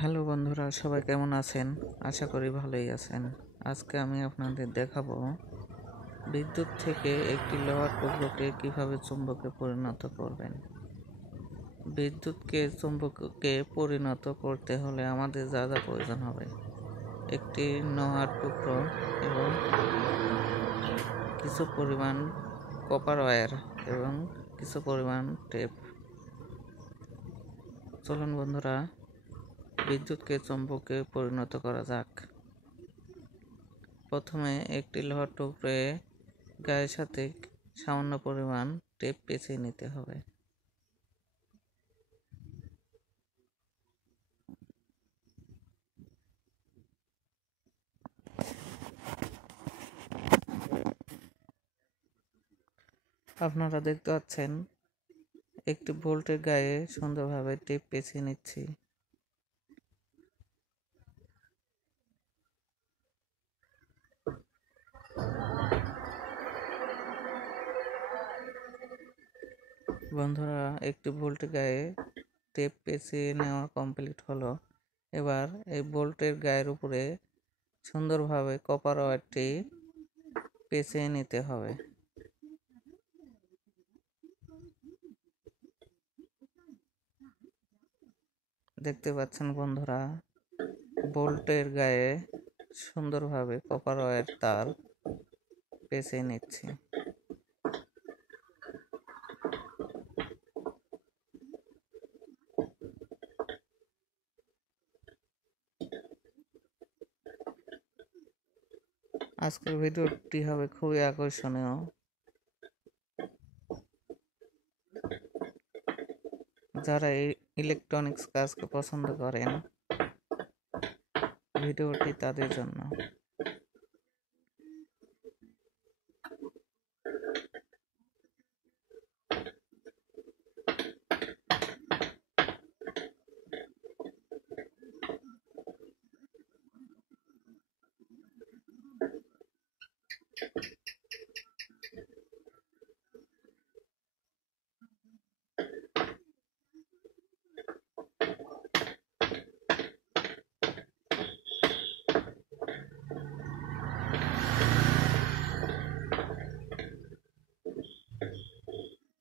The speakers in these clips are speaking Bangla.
হ্যালো বন্ধুরা, সবাই কেমন আছেন? আশা করি ভালোই আছেন। আজকে আমি আপনাদের দেখাবো বিদ্যুৎ থেকে একটি লোহার টুকরোকে কিভাবে চুম্বকে পরিণত করবেন। বিদ্যুৎকে চুম্বকে পরিণত করতে হলে আমাদের যা যা প্রয়োজন হবে: একটি লোহার টুকরো এবং কিছু পরিমাণ কপার ওয়্যার এবং কিছু পরিমাণ টেপ। চলুন বন্ধুরা, বিদ্যুৎকে চুম্বকে পরিণত করা যাক। প্রথমে একটি লোহার টুকরো গায়ের সাথে সামান্য পরিমাণ টেপ পেঁচিয়ে নিতে হবে। আপনারা দেখতে পাচ্ছেন একটি বোল্টের গায়ে সুন্দরভাবে টেপ পেঁচিয়ে নিচ্ছি। বন্ধুরা, একটি বোল্টের গায়ে টেপ পেঁচিয়ে নেওয়া কমপ্লিট হলো। এবার এই বোল্টের গায়ের উপরে সুন্দরভাবে কপার ওয়্যারটি পেঁচিয়ে নিতে হবে। দেখতে পাচ্ছেন বন্ধুরা, বোল্টের গায়ে সুন্দরভাবে কপার ওয়্যার তার পেঁচিয়ে নিচ্ছি। আজকের ভিডিওটি হবে খুবই আকর্ষণীয়। যারা এই ইলেকট্রনিক্স কাজকে পছন্দ করেন, ভিডিওটি তাদের জন্য।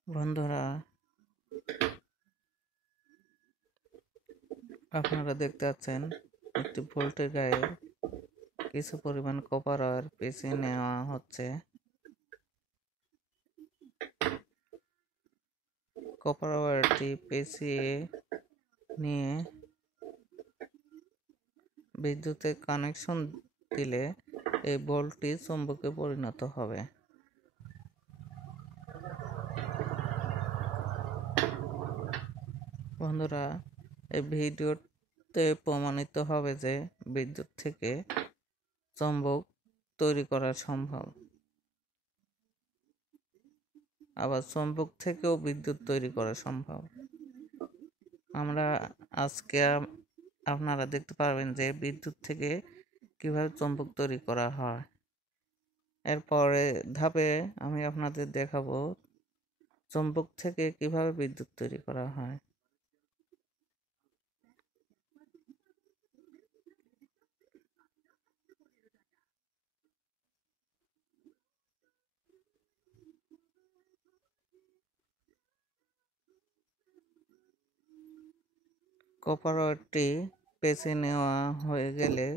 বন্ধুরা, আপনারা দেখতে পাচ্ছেন একটি ভোল্টের গায়ে কিছু পরিমাণ কপার ওয়্যার পেঁচিয়ে নেওয়া হচ্ছে। কপার ওয়্যারটি পেঁচিয়ে নিয়ে বিদ্যুতের কানেকশন দিলে এই বলটি চুম্বকে পরিণত হবে। বন্ধুরা, এই ভিডিওতে প্রমাণিত হবে যে বিদ্যুৎ থেকে চুম্বক তৈরি করা সম্ভব, আবার চুম্বক থেকেও বিদ্যুৎ তৈরি করা সম্ভব। আমরা আজকে আপনারা দেখতে পারবেন যে বিদ্যুৎ থেকে কিভাবে চুম্বক তৈরি করা হয়। এরপরে ধাপে আমি আপনাদের দেখাবো চুম্বক থেকে কিভাবে বিদ্যুৎ তৈরি করা হয়। কপার ওয়্যারটি পেঁচিয়ে নেওয়া হয়ে গেলে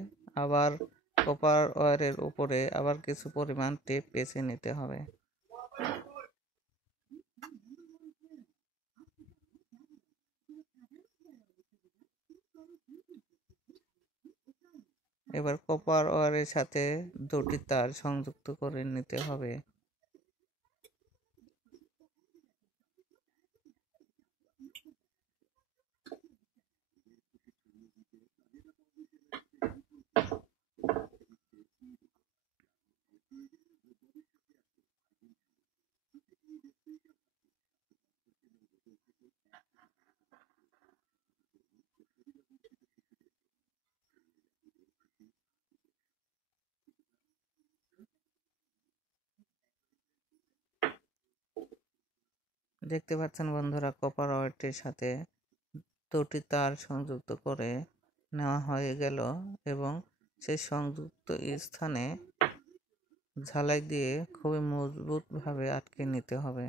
আবার কপার ওয়্যারের উপরে আবার কিছু পরিমাণ টেপ পেঁচিয়ে নিতে হবে। এবার কপার ওয়্যারের সাথে দুটি তার সংযুক্ত করে নিতে হবে। দেখতে পাচ্ছেন বন্ধুরা, কপার ওয়্যারটির সাথে দুটি তার সংযুক্ত করে নেওয়া হয়ে গেল এবং সেই সংযুক্ত স্থানে ঝালাই দিয়ে খুবই মজবুতভাবে আটকে নিতে হবে।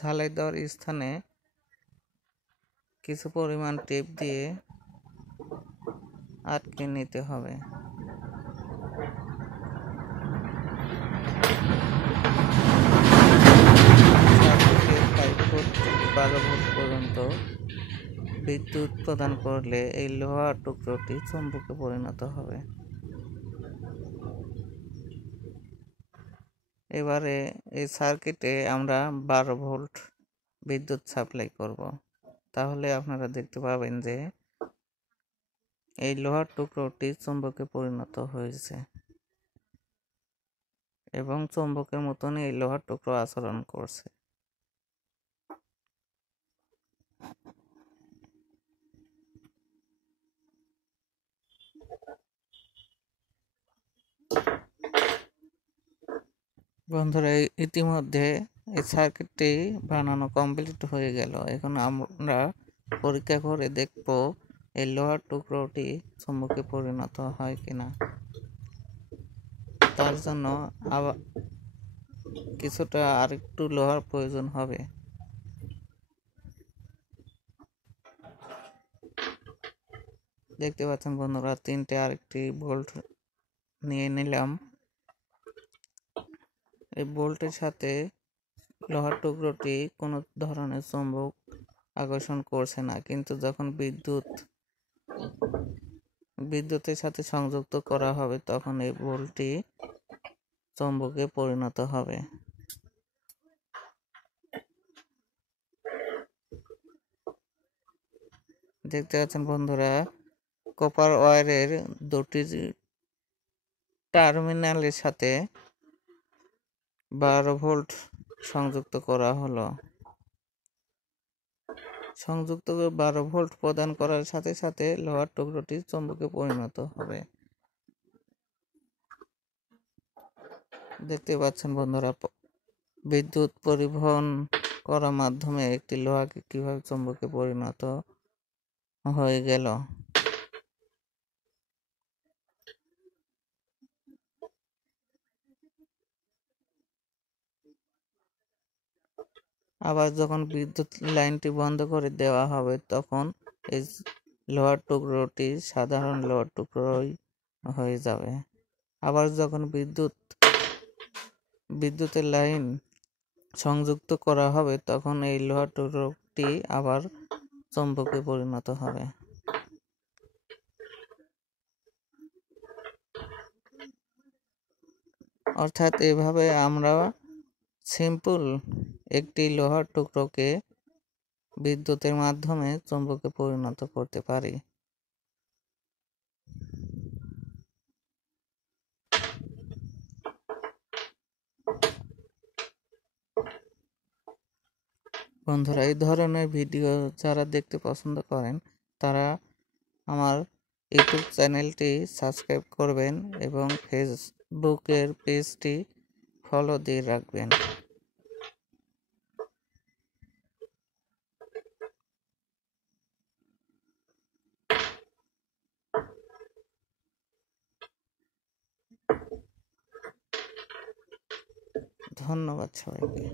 ঝালাই দেওয়ার স্থানে কিছু পরিমাণ টেপ দিয়ে আটকে নিতে হবে। থেকে 5 ফুট 12 ভোল্ট পর্যন্ত বিদ্যুৎ প্রদান করলে এই লোহার টুকরোটি চুম্বকে পরিণত হবে। এবারে এই সার্কিটে আমরা 12 ভোল্ট বিদ্যুৎ সাপ্লাই করব। তাহলে আপনারা দেখতে পাবেন যে এই লোহার টুকরোটি চুম্বকে পরিণত হয়েছে এবং চুম্বকের মতন এই লোহার টুকরো আচরণ করছে। বন্ধুরা, ইতিমধ্যে এই সার্কিটটি বানানো কমপ্লিট হয়ে গেল। এখন আমরা পরীক্ষা করে দেখব এই লোহার টুকরোটি চুম্বকে পরিণত হয় কিনা। তার জন্য আবার কিছুটা আরেকটু লোহার প্রয়োজন হবে। দেখতে পাচ্ছেন বন্ধুরা, 3টে আরেকটি বোল্ট নিয়ে নিলাম। এই বোল্টের সাথে লোহার টুকরোটি কোনো ধরনের চুম্বক আকর্ষণ করছে না, কিন্তু যখন বিদ্যুতের সাথে সংযুক্ত করা হবে তখন এই বোল্টটি চুম্বকে পরিণত হবে। দেখতে পাচ্ছেন বন্ধুরা, কপার ওয়্যারের দুটি টার্মিনালের সাথে 12 ভোল্ট সংযুক্ত করা হলো। সংযুক্ত 12 ভোল্ট প্রদান করার সাথে সাথে লোহার টুকরোটি চুম্বকে পরিণত হবে। দেখতে পাচ্ছেন বন্ধুরা, বিদ্যুৎ পরিবহন করার মাধ্যমে একটি লোহাকে কিভাবে চুম্বকে পরিণত হয়ে গেল। আবার যখন বিদ্যুৎ লাইনটি বন্ধ করে দেওয়া হবে তখন এই লোহার টুকরোটি সাধারণ লোহার টুকরোই হয়ে যাবে। আবার যখন বিদ্যুতের লাইন সংযুক্ত করা হবে তখন এই লোহার টুকরোটি আবার চুম্বকে পরিণত হবে। অর্থাৎ এভাবে আমরা সিম্পল একটি লোহার টুকরোকে বিদ্যুতের মাধ্যমে চুম্বকে পরিণত করতে পারি। বন্ধুরা, এই ধরনের ভিডিও যারা দেখতে পছন্দ করেন তারা আমার ইউটিউব চ্যানেলটি সাবস্ক্রাইব করবেন এবং ফেসবুকের পেজটি ফলো দিয়ে রাখবেন। ধন্যবাদ সবাইকে।